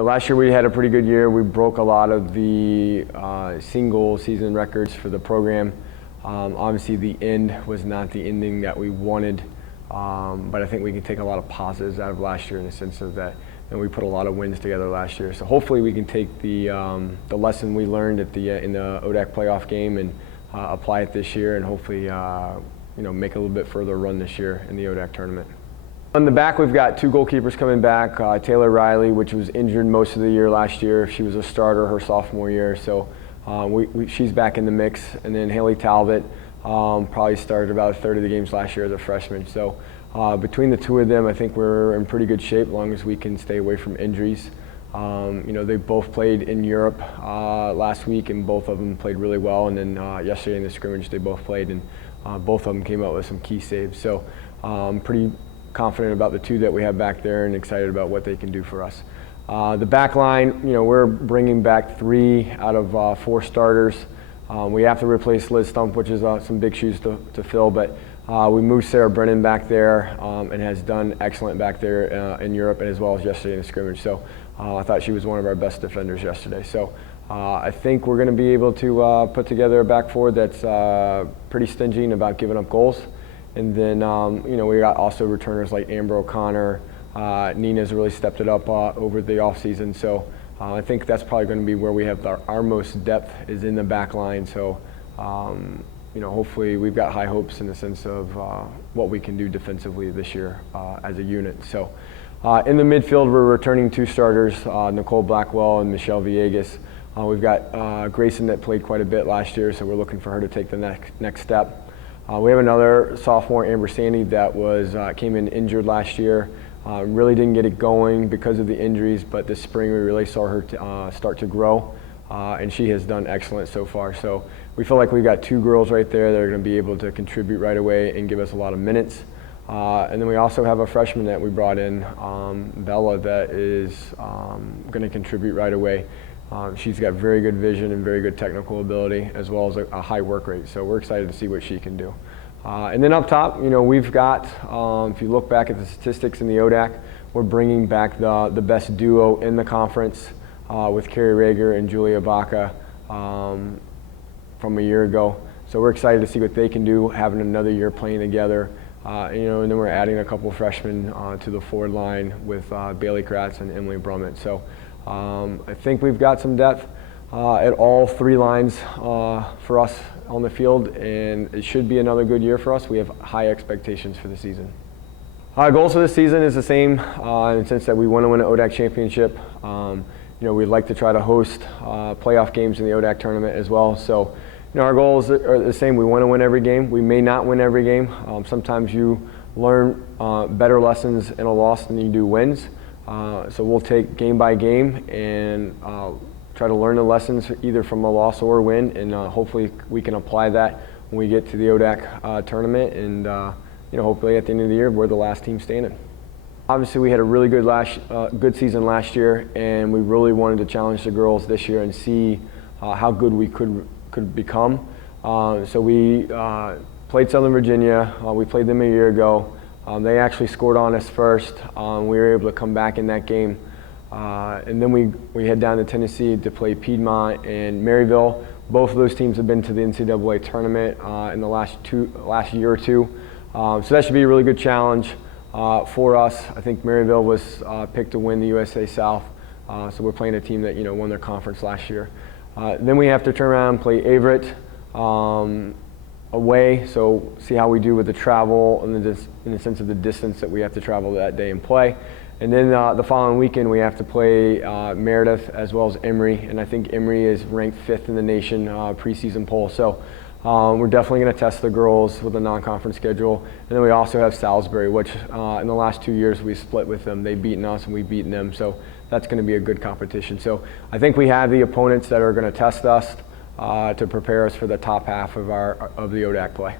Last year we had a pretty good year. We broke a lot of the single season records for the program. Obviously the end was not the ending that we wanted, but I think we can take a lot of positives out of last year in the sense of that we put a lot of wins together last year. So hopefully we can take the lesson we learned in the ODAC playoff game and apply it this year, and hopefully make a little bit further run this year in the ODAC tournament. On the back, we've got two goalkeepers coming back. Taylor Riley, which was injured most of the year last year. She was a starter her sophomore year, so she's back in the mix. And then Haley Talbot probably started about a third of the games last year as a freshman. So between the two of them, I think we're in pretty good shape as long as we can stay away from injuries. They both played in Europe last week, and both of them played really well. And then yesterday in the scrimmage, they both played, and both of them came out with some key saves. So pretty confident about the two that we have back there and excited about what they can do for us. The back line, we're bringing back 3 out of 4 starters. We have to replace Liz Stump, which is some big shoes to fill, but we moved Sarah Brennan back there and has done excellent back there in Europe and as well as yesterday in the scrimmage. So I thought she was one of our best defenders yesterday. So I think we're going to be able to put together a back four that's pretty stingy about giving up goals. And then, we got also returners like Amber O'Connor. Nina's really stepped it up over the offseason. So I think that's probably going to be where we have our most depth is in the back line. So, hopefully we've got high hopes in the sense of what we can do defensively this year as a unit. So in the midfield, we're returning 2 starters, Nicole Blackwell and Michelle Villegas. We've got Grayson that played quite a bit last year, so we're looking for her to take the next step. We have another sophomore, Amber Sandy, that came in injured last year. Really didn't get it going because of the injuries, but this spring we really saw her start to grow, and she has done excellent so far. So we feel like we've got 2 girls right there that are going to be able to contribute right away and give us a lot of minutes. And then we also have a freshman that we brought in, Bella, that is going to contribute right away. She's got very good vision and very good technical ability, as well as a high work rate. So we're excited to see what she can do. And then up top, we've got, if you look back at the statistics in the ODAC, we're bringing back the best duo in the conference with Carrie Rager and Julia Baca from a year ago. So we're excited to see what they can do, having another year playing together. And then we're adding a couple of freshmen to the forward line with Bailey Kratz and Emily Brummett. So I think we've got some depth at all 3 lines for us on the field, and it should be another good year for us. We have high expectations for the season. Our goals for this season is the same in the sense that we want to win an ODAC championship. We'd like to try to host playoff games in the ODAC tournament as well. So our goals are the same. We want to win every game. We may not win every game. Sometimes you learn better lessons in a loss than you do wins. So we'll take game by game and try to learn the lessons either from a loss or a win, and hopefully we can apply that when we get to the ODAC tournament, and hopefully at the end of the year we're the last team standing. Obviously we had a really good season last year, and we really wanted to challenge the girls this year and see how good we could become. So we played Southern Virginia. We played them a year ago. They actually scored on us first. We were able to come back in that game. And then we head down to Tennessee to play Piedmont and Maryville. Both of those teams have been to the NCAA tournament in the last year or two. So that should be a really good challenge for us. I think Maryville was picked to win the USA South. So we're playing a team that won their conference last year. Then we have to turn around and play Averett away, so see how we do with the travel and in the sense of the distance that we have to travel that day and play. And then the following weekend we have to play Meredith as well as Emory, and I think Emory is ranked 5th in the nation preseason poll. So we're definitely going to test the girls with a non-conference schedule. And then we also have Salisbury, which in the last 2 years we split with them. They've beaten us and we've beaten them, so that's going to be a good competition. So I think we have the opponents that are going to test us to prepare us for the top half of the ODAC play.